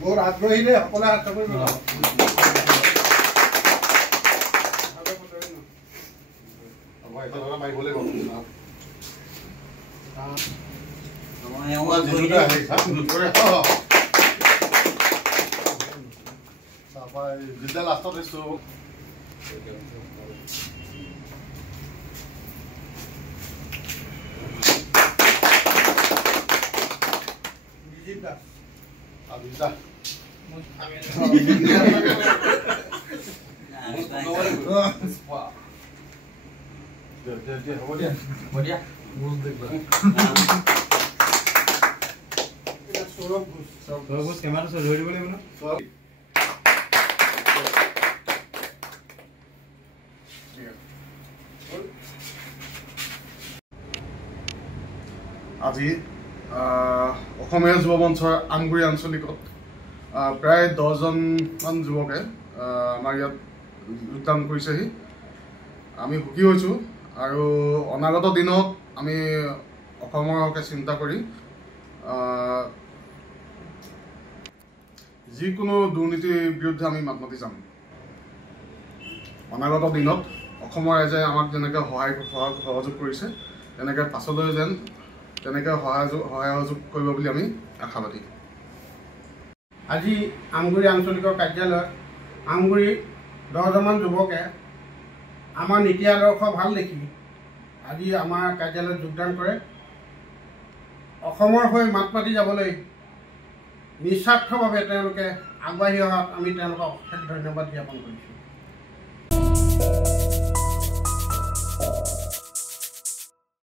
বৰ আগ্ৰহী দে সকলে হাত কৰিব जिल्ला लास्टत दिसो আজি অসমীয়া যুৱ মঞ্চৰ আমগুৰি আঞ্চলিকত প্ৰায় 10জনমান যুৱকে আমাৰ ইয়াত যোগদান কৰিছেহি। আমি সুখী হৈছোঁ আৰু অনাগত দিনত আমি অসমৰ হকে চিন্তা কৰি যিকোনো দুৰ্নীতিৰ বিৰুদ্ধে আমি মাত মাতি যাম। অনাগত দিনত অসমৰ ৰাইজে আমাক যেনেকৈ সহযোগ কৰিছে তেনেকৈ পাছলৈ যেন তেনেকৈ সহায় সহযোগ কৰিব বুলি আমি আশাবাদী। আজি আমগুৰি আঞ্চলিকৰ কাৰ্যালয়ত আমগুৰি 10জনমান যুৱকে আমাৰ নীতি আদৰ্শ ভাল দেখি আজি আমাৰ কাৰ্যালয়ত যোগদান কৰে। অসমৰ হৈ মাত মাতি যাবলৈ নিস্বাৰ্থভাৱে তেওঁলোকে আগবাঢ়ি অহাত আমি তেওঁলোকক অশেষ ধন্যবাদ জ্ঞাপন কৰিছোঁ।